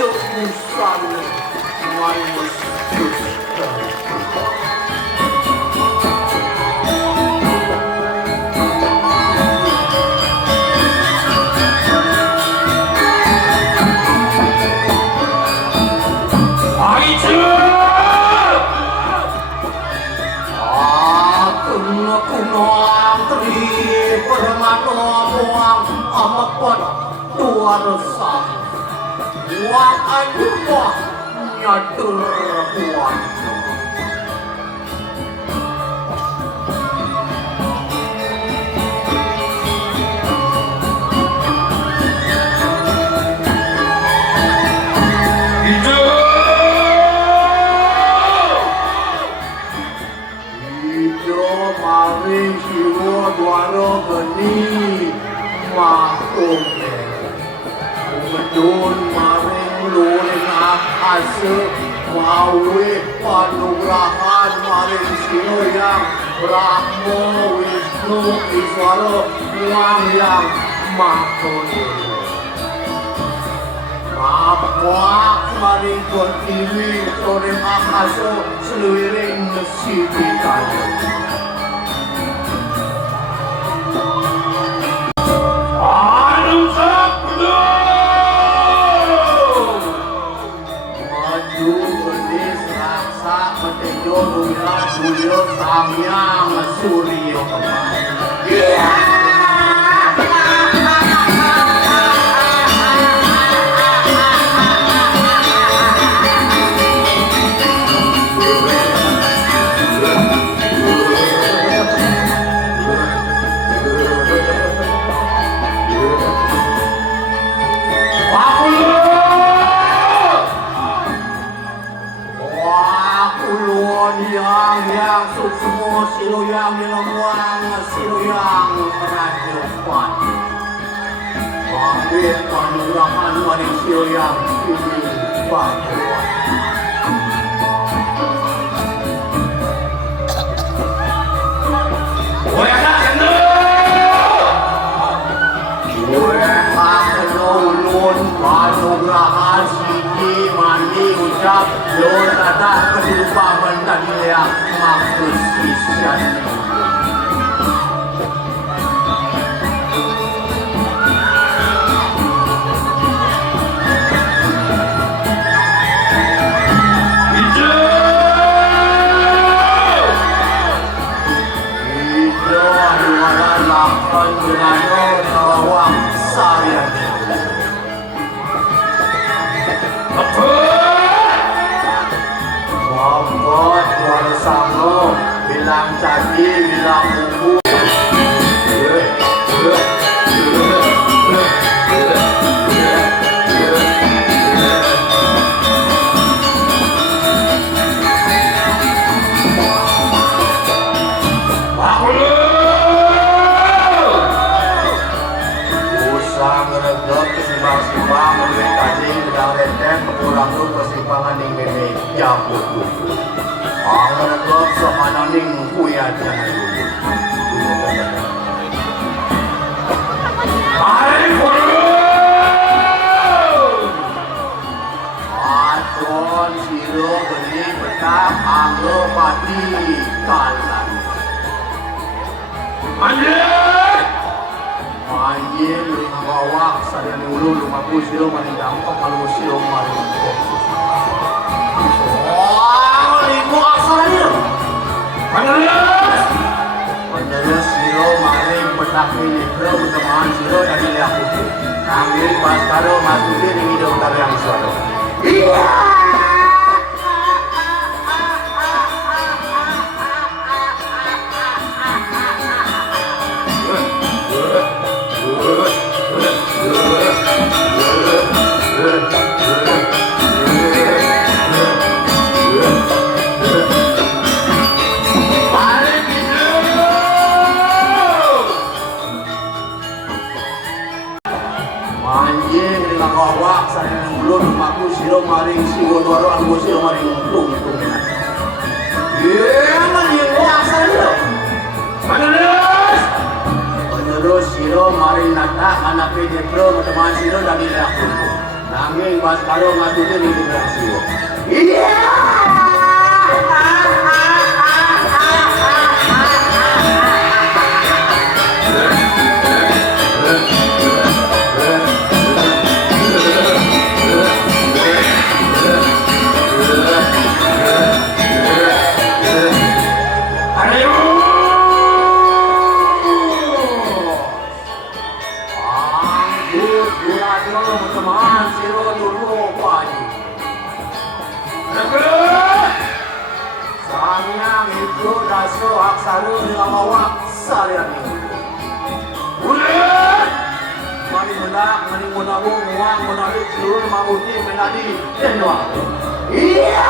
busan manusia. Dua resah, uang anuah nyatur buat. Hidup maring jiwa dwara geni makum. Medun maring luring akase mawe panugrahan maring Sinoyang Brahmo Wisnu Iswara Hyang Makono Kapwak maring Kuntiwi luring akase seluring nesibikan. Suryo Samyang Suryo Siloyang nilamuang siloyang merajupan Pamit panurahan maring siloyang ini bantuan Weka kena Weka kena ulun panurahan siji mandi ucap Lur kata kehidupan mentanilia maksud sisyan bilang candi, bilang buku usang regep kesimbang-simbang memberi kaji gedang renten kurang lu persimpangan yang meme jabut Anggrek semananing kuyat jangan dulu. Hai guru. Aton siro geni betap anggo pati kalan. Anjir. Anjir lima bawak sadani ulu 50 siro maning gampang kalau siro maring fokus. Menerus siro maring petak milikro berteman siro dari liak putih Ambil pas karo masuki di hidung tariang suara Iya maring siro doro anggo siro maring tung maring asal lo Menerus siro maring nata anak pedekro teman siro dari laku Nanging Baskara matune ning Brasiwo. Iya. Aksara dengan awak salian ini. Bulan, mani menang, mani menabung, uang menarik seluruh mamuti menadi tenwa. Iya.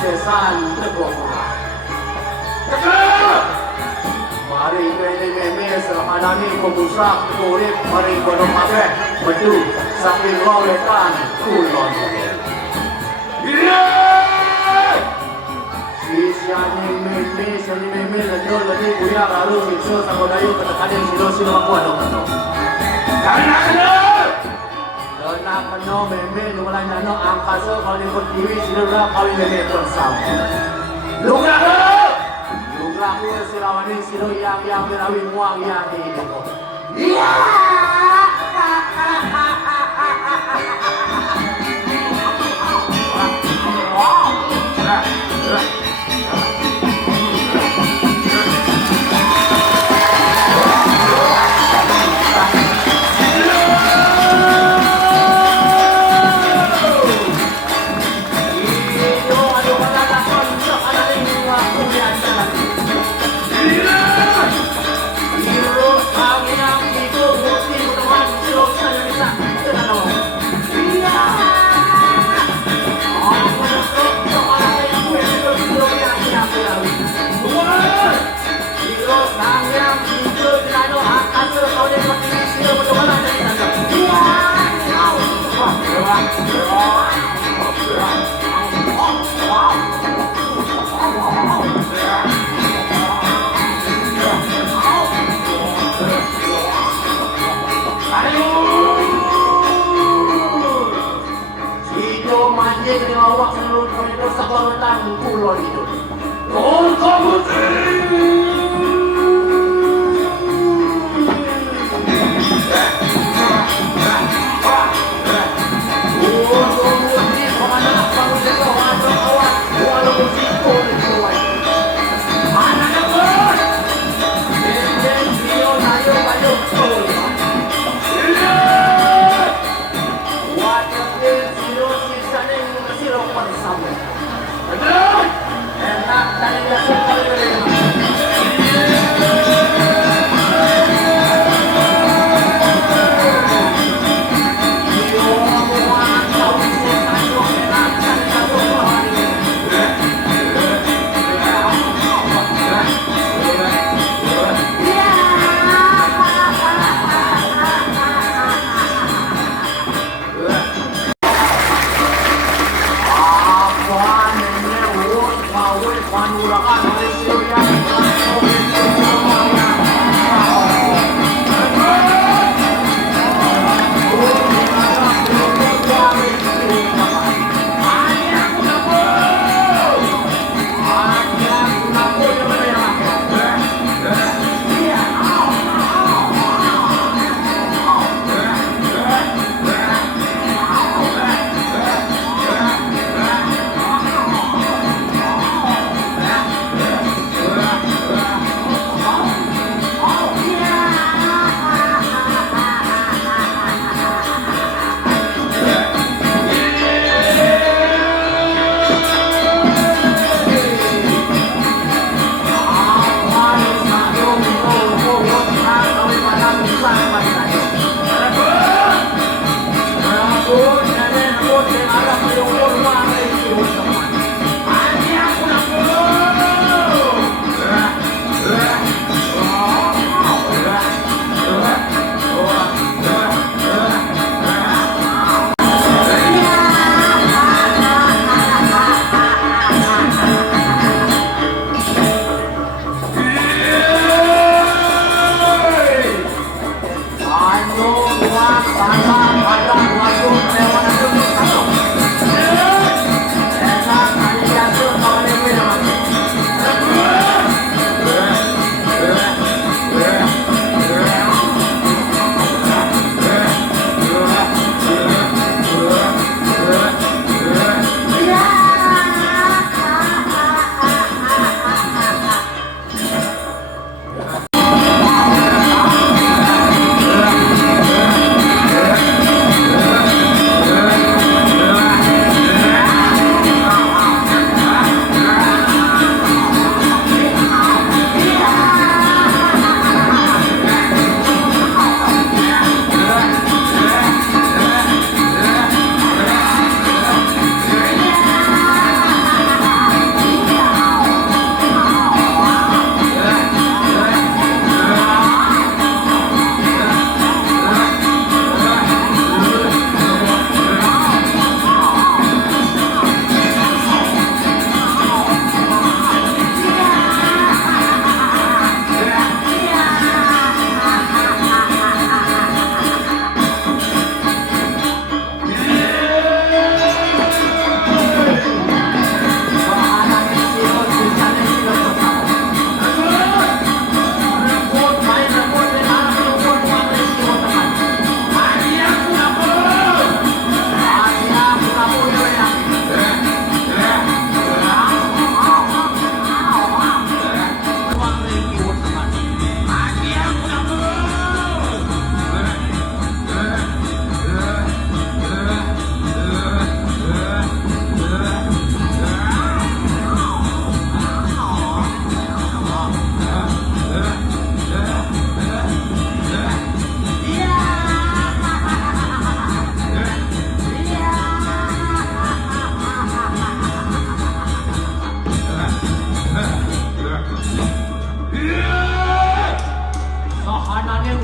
Sesan teguh. Mari meme selahadani pemusak kulit mari kono kabeh bedu saking loletan kulon. Iya. Sisiane meme lenjol lagi kuya lalu sikso sakodayu ketekaning silo-silo aku ado-ado. Karena kena meme lumala nyano angkasa kali berdiri sila kali meme bersama. Lugraku silawani silo yang berawi muang yang ini. Iya.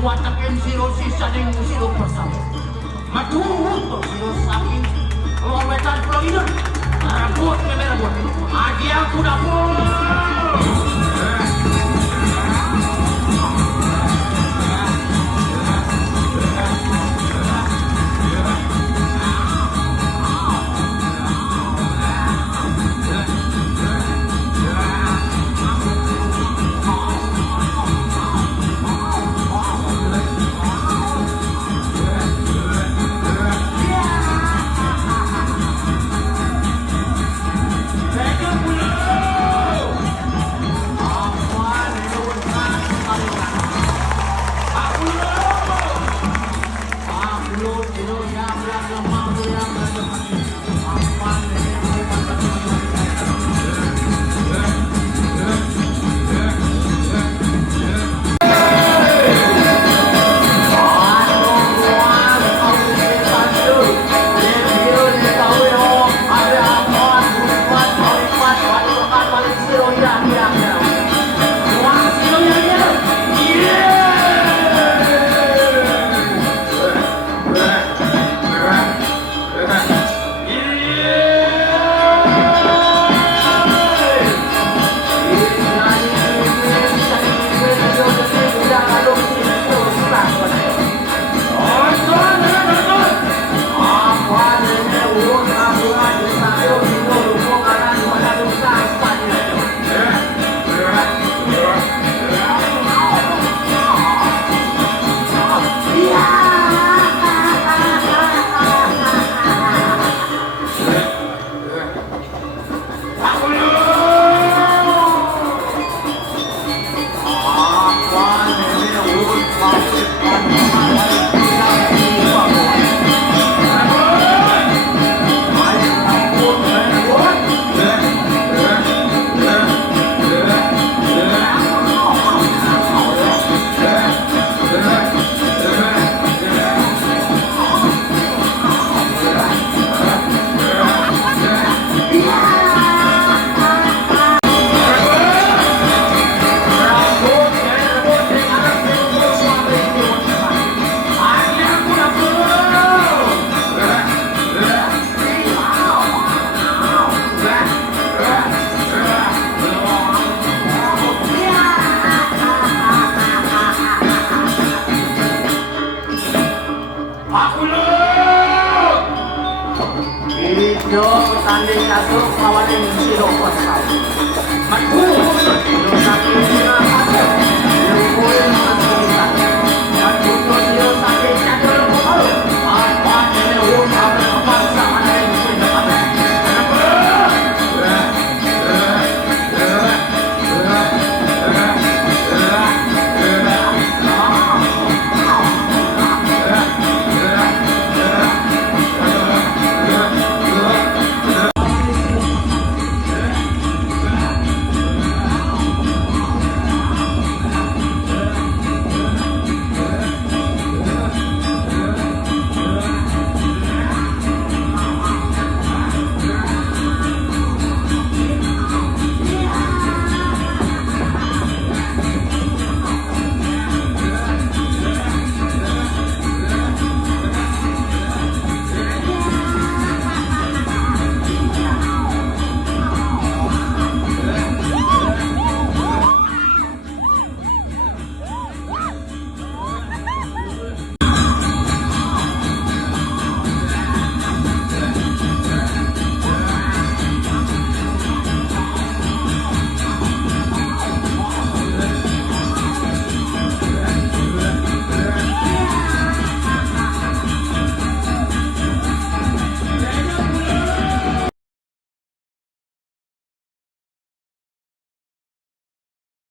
watakin siro sisa ning siro bersama. Matuhut to siro saking lometan proider. Rabut memerabut. Agi aku dapur. Ijo tanding kasuk lawan siro pasal.